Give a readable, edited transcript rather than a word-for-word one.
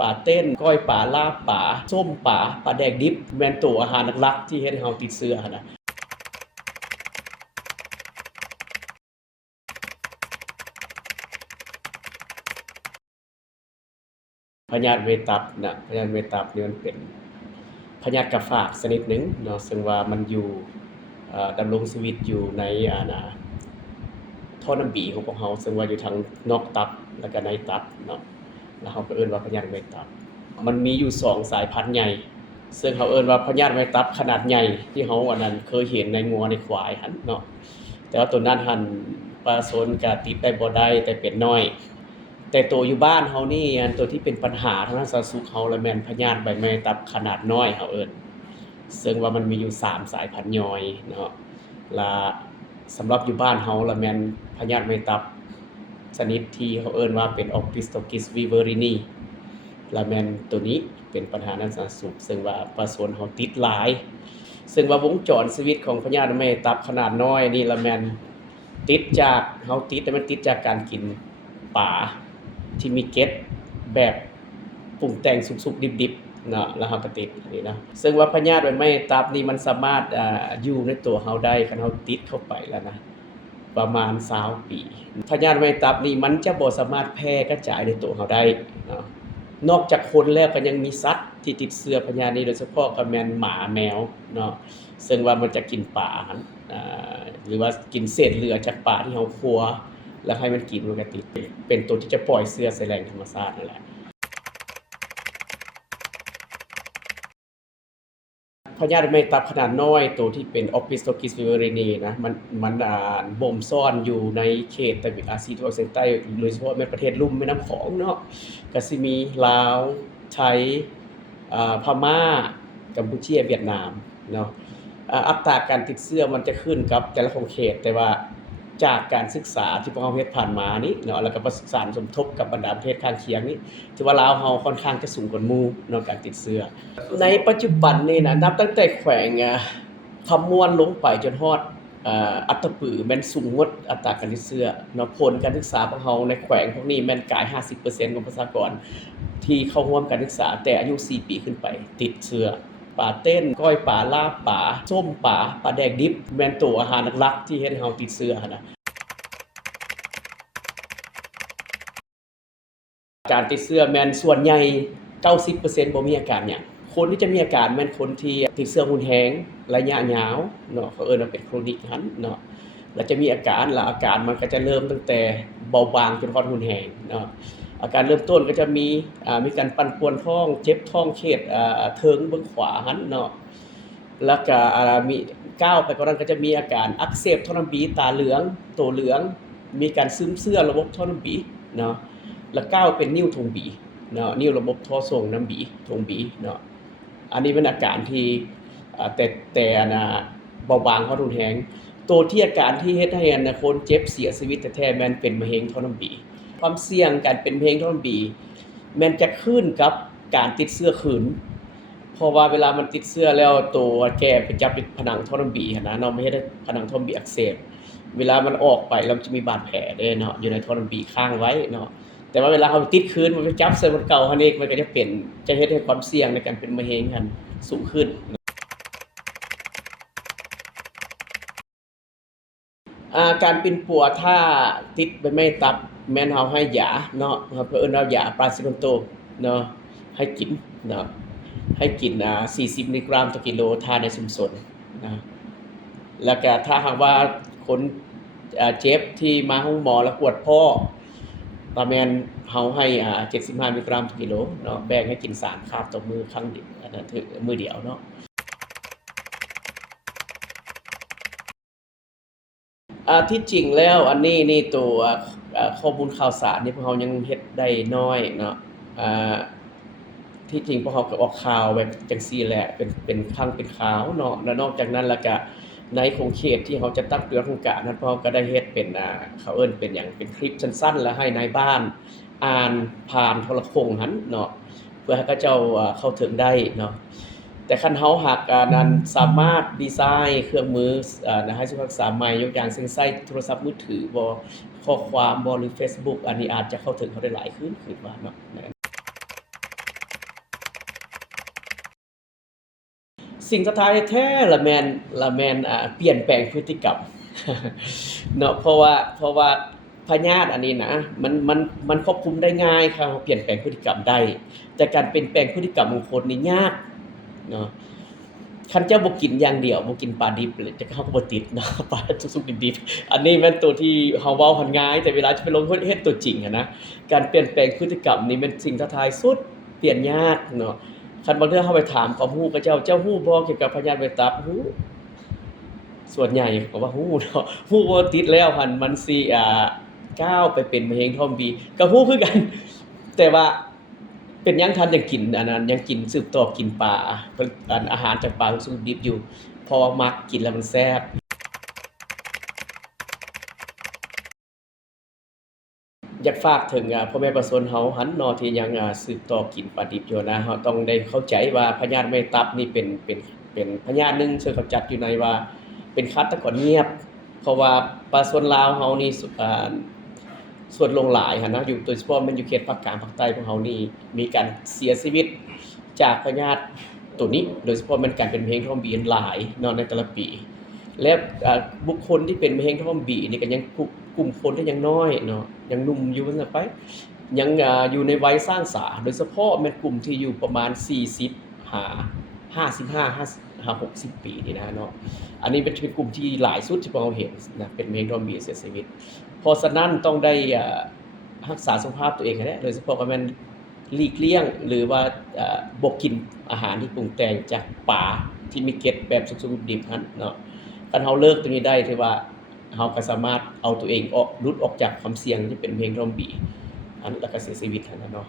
ป่าเต้นก้อยป่าลาบป่าส้มป่าปลาแดกดิบแม่นตัวอาหารหลักๆที่เฮ็ดให้เฮาติดเชื้อหั่นน่ะพยาธิเวตับน่ะพยาธิเวตับนี่มันเป็นพยาธิกระฝากชนิดหนึ่งเนาะซึ่งว่ามันอยู่ดำรงชีวิตอยู่ในท่อน้ำบีของพวกเราซึ่งว่าอยู่ทางนอกตับแล้วก็ในตับเนาะแล้วเราก็เอิ้นว่าพยาธิไวตับมันมีอยู่2สายพันธุ์ใหญ่ซึ่งเขาเอิ้นว่าพยาธิไวตับขนาดใหญ่ที่เราอันนั้นเคยเห็นในงัวในควายหั่นเนาะแต่ว่าตัวนั้นหั่นปลาสนก็ติดได้บ่ได้แต่เป็นน้อยแต่ตัวอยู่บ้านเฮานี่อันตัวที่เป็นปัญหาทางด้านสาธารณสุขเฮาแล้วแม่นพยาธิใบไม้ตับขนาดน้อยเขาเอิ้นซึ่งว่ามันมีอยู่3สายพันธุ์ย่อยเนาะและสำหรับอยู่บ้านเฮาแล้วแม่นพยาธิไวตับชนิดที่เขาเอิ้นว่าเป็น Opisthochis viverrini และแม่นตัวนี้เป็นปัญหาด้านสาธารณสุขซึ่งว่าประชาชนเฮาติดหลายซึ่งว่าวงจรชีวิตของพยาธิไวตับขนาดน้อยนี่ละแม่นติดจากเฮาติดแต่มันติดจากการกินปลาที่มีเกล็ดแบบปรุงแต่งสุกๆดิบๆเนาะแล้วเฮาก็ติดอันนี้นะซึ่งว่าพยาธิไวตับนี่มันสามารถอยู่ในตัวเฮาได้คันเฮาติดเข้าไปแล้วนะประมาณ20ปีพยาธิไวตับนี่มันจะบ่สามารถแพร่กระจายในตัวเฮาได้เนาะนอกจากคนแล้วก็ยังมีสัตว์ที่ติดเชื้อพยาธินี้โดยเฉพาะก็แม่นหมาแมวเนาะซึ่งว่ามันจะกินปลาหั่นหรือว่ากินเศษเหลือจากปลาที่เฮาคั่วแล้วให้มันกินมันก็ติดเป็นตัวที่จะปล่อยเชื้อใส่แหล่งธรรมชาตินั่นแหละพยาธิไวตับขนาดน้อยตัวที่เป็น Opisthochis viverrini นะมันบ่มซ่อนอยู่ในเขตตะวันออกเฉียงใต้โดยเฉพาะในประเทศลุ่มแม่น้ำของเนาะก็สิมีลาวไทยพม่ากัมพูชาเวียดนามเนาะอัตราการติดเชื้อมันจะขึ้นกับแต่ละของเขตแต่ว่าจากการศึกษาที่พวกเราเฮ็ดผ่านมานี้เนาะแล้วก็ประสานสมทบกับบรรดาประเทศข้างเคียงนี้ถือว่าลาวเฮาค่อนข้างจะสูงกว่าหมู่เนาะการติดเชื้อในปัจจุบันนี่นะนับตั้งแต่แขวงคำม่วนลงไปจนฮอดอัตตปือแม่นสูงหมดอัตราการติดเชื้อเนาะผลการศึกษาของเฮาในแขวงพวกนี้แม่นกาย 50% ของประชากรที่เข้าร่วมการศึกษาแต่อายุ4ปีขึ้นไปติดเชื้อป่าเต้นก้อยป่าลาบป่าส้มป่าปลาแดกดิบแม่นตัวอาหารหลักๆที่เฮ็ดให้เฮาติดเชื้อนะการติดเชื้อแม่นส่วนใหญ่ 90% บ่มีอาการหยังคนที่จะมีอาการแม่นคนที่ติดเชื้อรุนแรงระยะยาวเนาะเขาเอิ้นว่าเป็น chronic หั่นเนาะแล้วจะมีอาการแล้วอาการมันก็จะเริ่มตั้งแต่เบาบางจนฮอดรุนแรงเนาะอาการเริ่มต้นก็จะมีการปั่นป่วนท้องเจ็บท้องเขตเทิงเบื้องขวาหั่นเนาะแล้วก็มีก้าวไปกว่านั้นก็จะมีอาการอักเสบท่อน้ำดีตาเหลืองตัวเหลืองมีการซึมเสื่อระบบท่อน้ำดีเนาะแล้วก้าวเป็นนิ่วทงบีเนาะนิ่วระบบท่อส่งน้ำบีทงบีเนาะอันนี้เป็นอาการที่แต่เบาบางฮอดรุนแรงตัวที่อาการที่เฮ็ดให้คนเจ็บเสียชีวิตแท้ๆแม่นเป็นมะเร็งท่อน้ำดีความเสี่ยงการเป็นมะเร็งท่อน้ำดีแม่นจะขึ้นกับการติดเชื้อขืนเพราะว่าเวลามันติดเชื้อแล้วตัวแก้ไปจับผนังท่อน้ำดีหั่นนะเนาะมันเฮ็ดให้ผนังท่อน้ำดีอักเสบเวลามันออกไปแล้วมันจะมีบาดแผลเด้เนาะอยู่ในท่อน้ำดีค้างไว้เนาะแต่ว่าเวลาเฮาติดคืนมันไปจับเซลล์เก่าหั่นเองมันก็จะเฮ็ดให้ความเสี่ยงในการเป็นมะเร็งหั่นสูงขึ้นการเป็นปัวถ้าติดใบไม้ตับแม่นเฮาให้ยาเนาะเฮาเอิ้นว่ายาปราซิโดนโตเนาะให้กินเนาะให้กิน40 มิลลิกรัมต่อกิโลทานในชุมชนนะแล้วก็ถ้าหากว่าคนเจ็บที่มาห้องหมอแล้วปวดพ้อประมาณเฮาให้75 มิลลิกรัมต่อกิโลเนาะแบ่งให้กิน3คาบต่อมื้อครั้งเดียวอันนั้นคือมื้อเดียวเนาะที่จริงแล้วอันนี้นี่ตัวข้อมูลข่าวสารนี่พวกเรายังเฮ็ดได้น้อยเนาะอ่าที่จริงพวกเราก็ออกข่าวแบบจังซี่แหละเป็นครั้งเป็นคราวเนาะแล้วนอกจากนั้นแล้วก็ในของเขตที่เขาจะตั้งเตือนโครงการนั้นพวกเราก็ได้เฮ็ดเป็นเขาเอิ้นเป็นหยังเป็นคลิปสั้นๆแล้วให้นายบ้านอ่านผ่านโทรโข่งหั้นเนาะเพื่อให้เขาเจ้าเข้าถึงได้เนาะแต่คันเฮาหากนั้นสามารถดีไซน์เครื่องมือให้สุภาพษาใหม่ยกอย่างเช่นใช้โทรศัพท์มือถือบ่ข้อความบ่หรือเฟซบุ๊กอันนี้อาจจะเข้าถึงเขาได้หลายขึ้นว่าเนาะ สิ่งสุดท้ายแท้ๆละแม่นเปลี่ยนแปลงพฤติกรรม เนาะเพราะว่าพยาธิอันนี้นะมันควบคุมได้ง่ายครับเปลี่ยนแปลงพฤติกรรมได้แต่การเปลี่ยนแปลงพฤติกรรมของคนนี่ยากเนาะคันเจ้าบ่กินอย่างเดียวบ่กินปลาดิบเลยจะเขาก็บ่ติดเนาะ ปลาสุกๆดิบๆอันนี้แม่นตัวที่เฮาเว้าหันง่ายแต่เวลาจะไปลงเฮ็ดตัวจริงอะนะการเปลี่ยนแปลงพฤติกรรมนี่เป็นสิ่งท้าทายสุดเปลี่ยนยากเนาะคันบางเทื่อเฮาไปถามความรู้กับเจ้าฮู้บ่เกี่ยวกับพยาธิไวรัสตับฮู้ ส่วนใหญ่ก็ว่าฮู้เนาะฮู้ว่าติดแล้วหั้นมันสิก้าวไปเป็นมะเร็งท้องบีก็ฮู้คือกันแต่ว่าเป็นหยังทันยังกินอันนั้นยังกินสืบต่อกินปลาเพิ่นอาหารจากปลาสุกดิบอยู่เพราะว่ามักกินแล้วมันแซ่บอยากฝากถึงพ่อแม่ประชาชนเฮาหั้นเนาะที่ยังสืบต่อกินปลาดิบอยู่นะเฮาต้องได้เข้าใจว่าพยาธิไวรัสตับนี่เป็นพยาธิหนึ่งซึ่งเขาจัดอยู่ในว่าเป็นฆาตกรเงียบเพราะว่าประชาชนลาวเฮานี่ส่วนหลงหลายหั้นนะอยู่โดยเฉพาะมันอยู่เขตภาคกลางภาคใต้ของเฮานี่มีการเสียชีวิตจากพยาธิตัวนี้โดยเฉพาะมันการเป็นมะเร็งท้องบีหลายเนาะในแต่ละปี และบุคคลที่เป็นมะเร็งท้องบีนี่ก็ยังกลุ่มคนที่ยังน้อยเนาะยังหนุ่มอยู่ว่าซั่นไปยังอยู่ในวัยสร้างสรรค์โดยเฉพาะแม่นกลุ่มที่อยู่ประมาณ40หา55 60ปีนี่นะเนาะอันนี้เป็นกลุ่มที่หลายสุดที่พวกเราเห็นนะเป็นมะเร็งท้องบีเสียชีวิตเพราะฉะนั้นต้องได้รักษาสุขภาพตัวเองให้ได้โดยเฉพาะว่าแม่นหลีกเลี่ยงหรือว่าบ่กินอาหารที่ปรุงแต่งจากปลาที่มีเกล็ดแบบสุกๆดิบๆนั้นเนาะ คันเฮาเลิกตรงนี้ได้ถือว่าเฮาก็สามารถเอาตัวเองหลุดออกจากความเสี่ยงที่เป็นมะเร็งท้องบีอันแล้วก็เสียชีวิตหั้นน่ะเนาะ